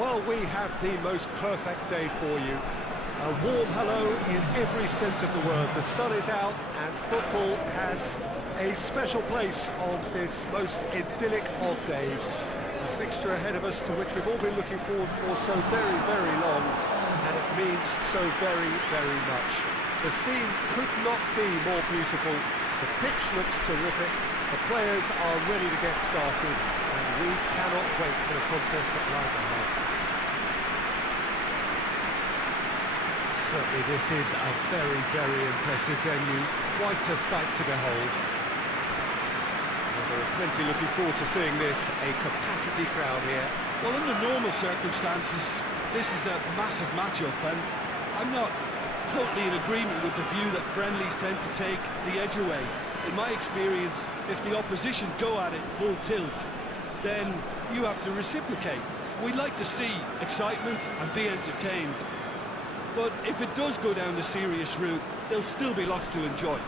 Well, we have the most perfect day for you. A warm hello in every sense of the word. The sun is out and football has a special place on this most idyllic of days. A fixture ahead of us to which we've all been looking forward for so very, very long, and it means so very, very much. The scene could not be more beautiful. The pitch looks terrific. The players are ready to get started, and we cannot wait for the contest that lies ahead. Certainly this is a very, very impressive venue, quite a sight to behold. Well, there are plenty looking forward to seeing this, a capacity crowd here. Well, under normal circumstances, this is a massive matchup, and I'm not totally in agreement with the view that friendlies tend to take the edge away. In my experience, if the opposition go at it full tilt, then you have to reciprocate. We'd like to see excitement and be entertained. But if it does go down the serious route, there'll still be lots to enjoy.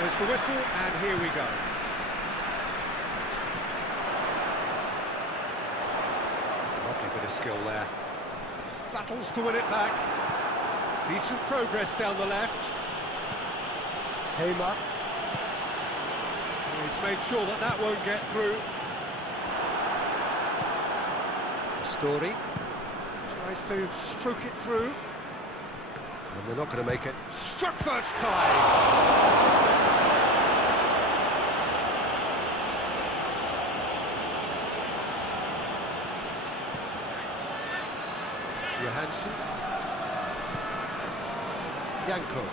There's the whistle, and here we go. Lovely bit of skill there. Battles to win it back. Decent progress down the left. Hamer. He's made sure that that won't get through. Story. Tries to stroke it through. And they're not going to make it. Struck first time! Johansson. Yanko.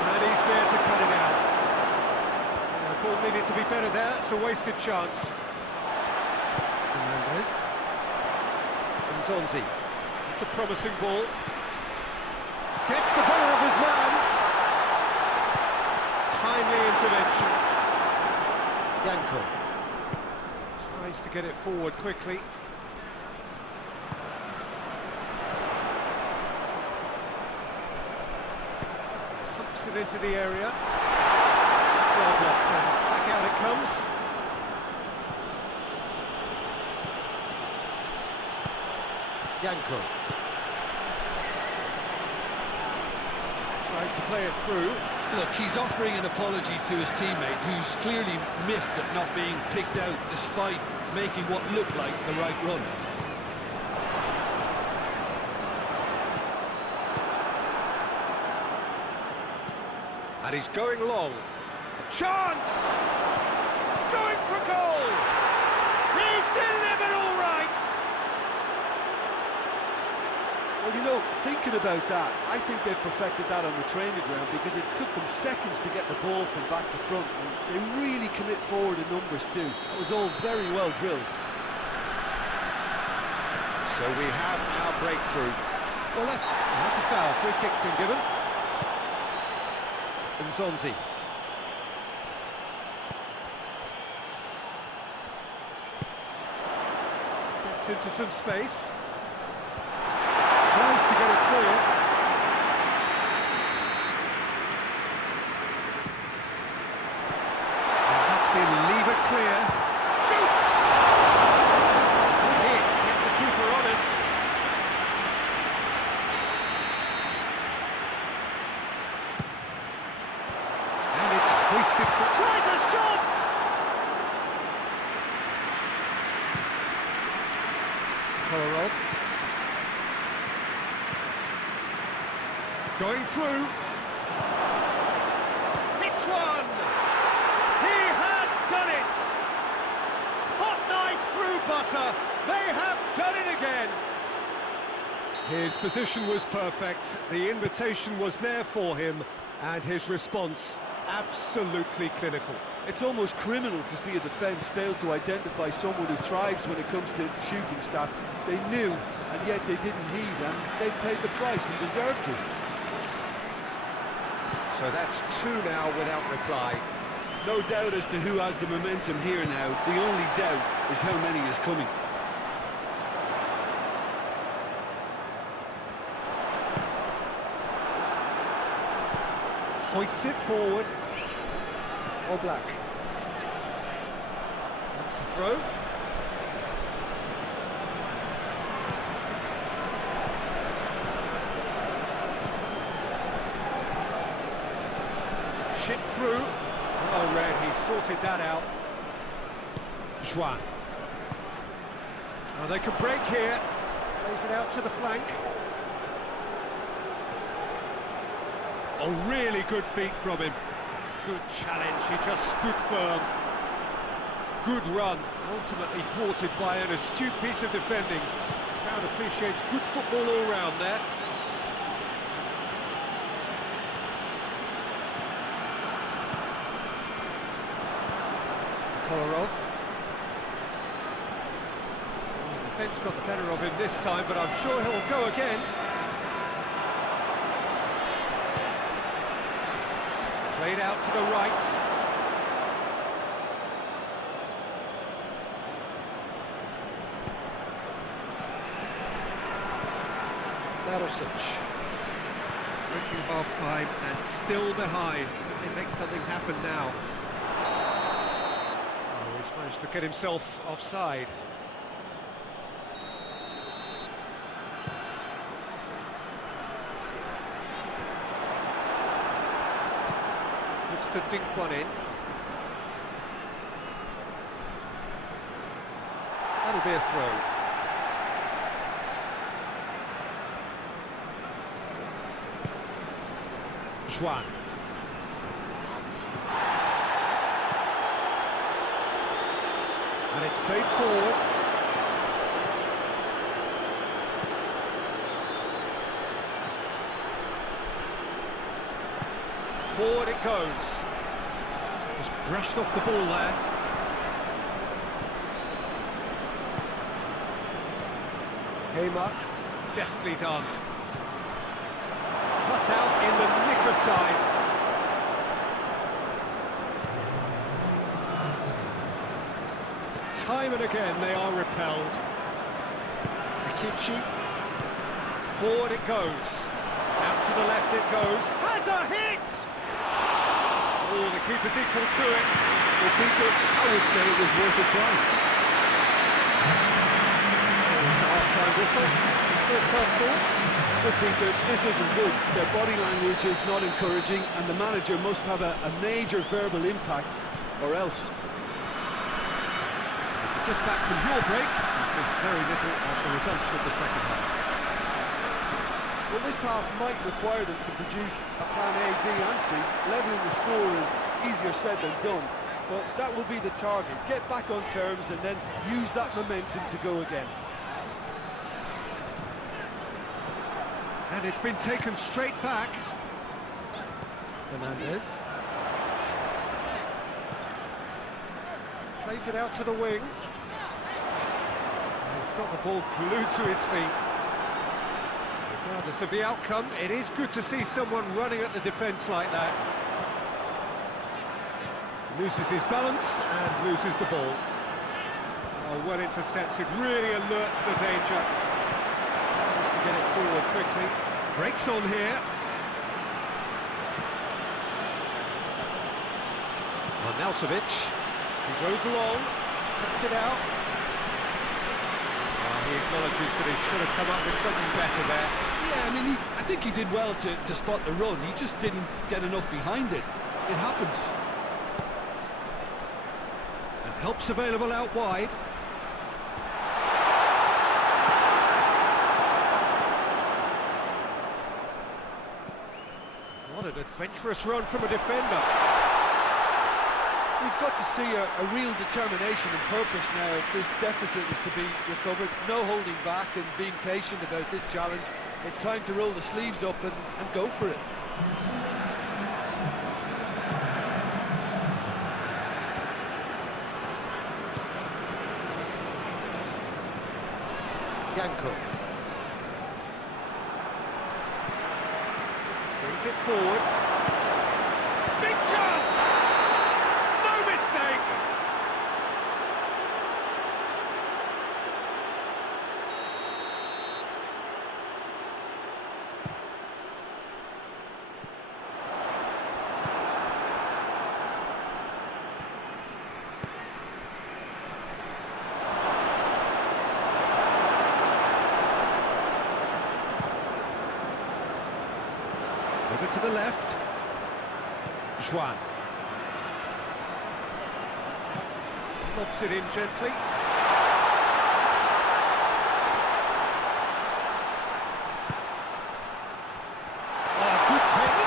And he's there to cut it out. The ball needed to be better there, it's a wasted chance. Hernandez. And Zonzi. It's a promising ball. Gets the ball of his man. Timely intervention. Yanko. Tries to get it forward quickly. Pumps it into the area. It's well blocked, and back out it comes. Yanko. Tried to play it through. Look, he's offering an apology to his teammate, who's clearly miffed at not being picked out despite making what looked like the right run. And he's going long. Chance! Going for goal! He's delivered all right! Well, you know, thinking about that, I think they've perfected that on the training ground because it took them seconds to get the ball from back to front, and they really commit forward in numbers too. That was all very well drilled. So we have our breakthrough. Well, that's a foul. Free kick's been given. And Zonzi. Gets into some space. Tries to get it clear. And that's been lever clear. Shoots! Good hit, kept the keeper honest. And it's hoisted. Tries a shot! Kolarov. Going through. Hits one! He has done it! Hot knife through butter. They have done it again. His position was perfect. The invitation was there for him, and his response absolutely clinical. It's almost criminal to see a defence fail to identify someone who thrives when it comes to shooting stats. They knew, and yet they didn't heed, and they've paid the price and deserve to. So that's two now without reply. No doubt as to who has the momentum here now. The only doubt is how many is coming. Hoists it forward. Oblak. That's the throw. Chip through. Oh, Red, he sorted that out. Juan. Oh, they could break here. Plays it out to the flank. Oh, really good feet from him. Good challenge, he just stood firm. Good run, ultimately thwarted by an astute piece of defending. Crowd appreciates good football all round there. Kolarov. The defence got the better of him this time, but I'm sure he'll go again. Played out to the right. Barisic. Reaching half-time and still behind. Can they make something happen now? Oh, he's managed to get himself offside. Looks to dink one in. That'll be a throw. Juan. And it's played forward. Forward it goes. Just brushed off the ball there. Hamer, deftly done. Cut out in the nick of time. Time and again they are repelled. Akichi. Forward it goes. Out to the left it goes. Has a hit! Oh, the keeper's equal to it. Well, Peter, I would say it was worth a try. There's the half-time whistle. First half thoughts. But Peter, this isn't good. Their body language is not encouraging, and the manager must have a major verbal impact, or else. Just back from your break, you've missed very little of the resumption of the second half. Well, this half might require them to produce a plan A, B and C. Levelling the score is easier said than done, but that will be the target. Get back on terms and then use that momentum to go again. And it's been taken straight back. Fernandez. Plays it out to the wing. And he's got the ball glued to his feet. Regardless of the outcome, it is good to see someone running at the defence like that. Loses his balance and loses the ball. Oh, well intercepted, really alert to the danger. Tries to get it forward quickly. Breaks on here. Arnautovic. He goes long, cuts it out. He acknowledges that he should have come up with something better there. Yeah, I mean, I think he did well to spot the run. He just didn't get enough behind it. It happens. And help's available out wide. What an adventurous run from a defender. We've got to see a real determination and purpose now if this deficit is to be recovered. No holding back and being patient about this challenge. It's time to roll the sleeves up and go for it. Yanko. Brings it forward. Big chance! No mistake! Over to the left. Juan. Lobs it in gently. Oh, good take.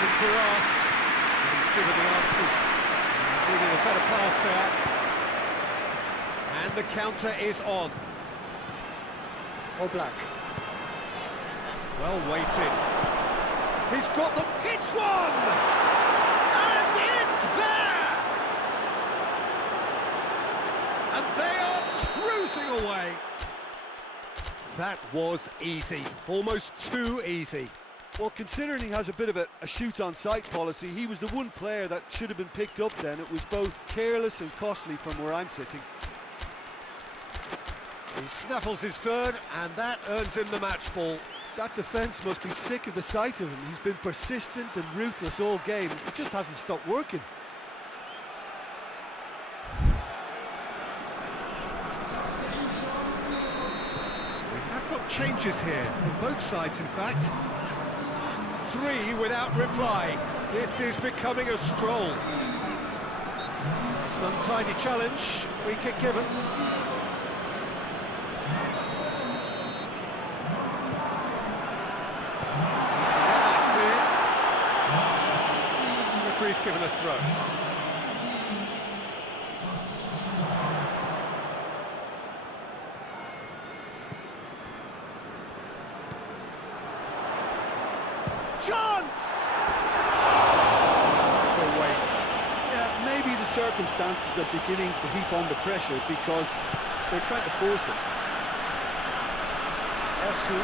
Questions were asked, and he's given the answers. Needed a better pass there. And the counter is on. Oblak. Well weighted. He's got them. Hits one! And it's there! And they are cruising away. That was easy. Almost too easy. Well, considering he has a bit of a shoot-on-sight policy, he was the one player that should have been picked up then. It was both careless and costly from where I'm sitting. He snaffles his third, and that earns him the match ball. That defence must be sick of the sight of him. He's been persistent and ruthless all game. It just hasn't stopped working. We have got changes here, from both sides in fact. 3 without reply. This is becoming a stroll. It's an untidy challenge, free kick given. Referee's given a throw. Chance! For a waste. Yeah, maybe the circumstances are beginning to heap on the pressure because they're trying to force it. Ersu.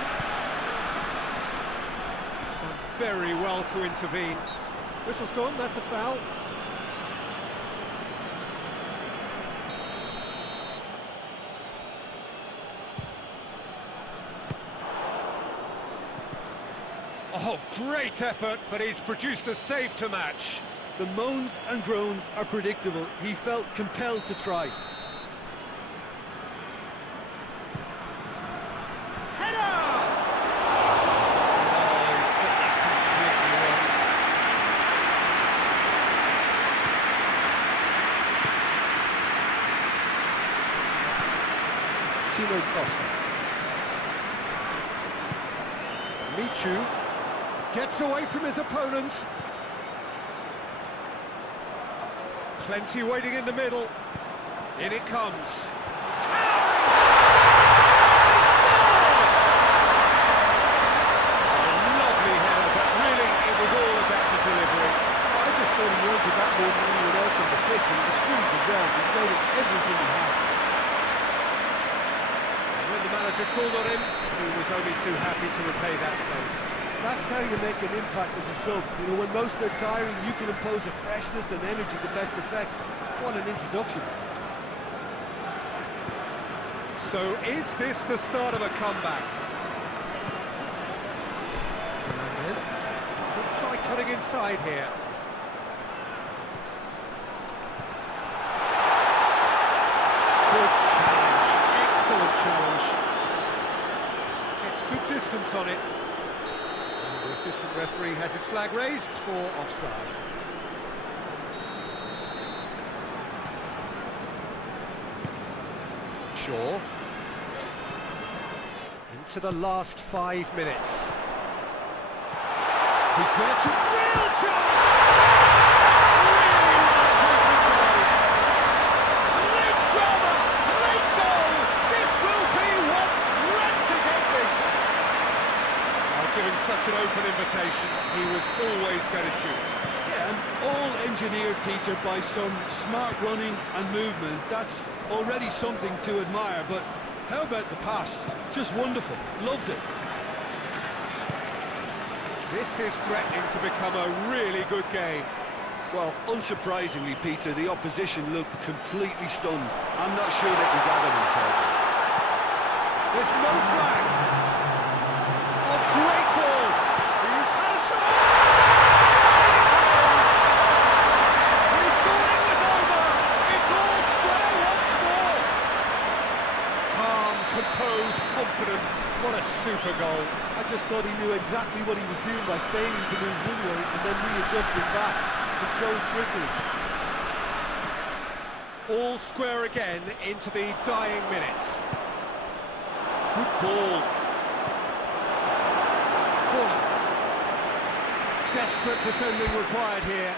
Done very well to intervene. Whistle's gone, that's a foul. Oh, great effort, but he's produced a save to match. The moans and groans are predictable. He felt compelled to try. Header! Timo Costa. Michu gets away from his opponent. Plenty waiting in the middle. In it comes. Lovely header, but really it was all about the delivery. I just thought he wanted that more than anyone else on the pitch, and it was fully deserved. He gave it everything he had. When the manager called on him, he was only too happy to repay that favour. That's how you make an impact as a sub. You know, when most are tiring, you can impose a freshness and energy to best effect. What an introduction. So is this the start of a comeback? Hernandez could try cutting inside here. Good challenge, excellent challenge. Gets good distance on it. And the assistant referee has his flag raised for offside. Shaw. Into the last 5 minutes. He's there to real chance! Late drama, late goal! This will be one frantic ending! I'll give him such an open invitation. He was always going to shoot. Yeah, and all engineered, Peter, by some smart running and movement. That's already something to admire, but how about the pass? Just wonderful. Loved it. This is threatening to become a really good game. Well, unsurprisingly, Peter, the opposition looked completely stunned. I'm not sure they can gather themselves. There's no flag. Oh, great ball. He's had a shot. In it goes. We thought it was over. It's all square once more. Calm goal. I just thought he knew exactly what he was doing by feigning to move one way and then readjusting back. Controlled trickery. All square again into the dying minutes. Good ball. Corner. Desperate defending required here.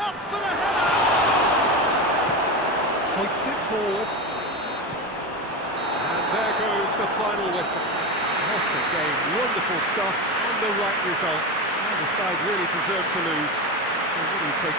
Up for the header! Hoists it forward. And there goes the final whistle. What a game, wonderful stuff, and the right result. Neither side really deserved to lose. So what do you take?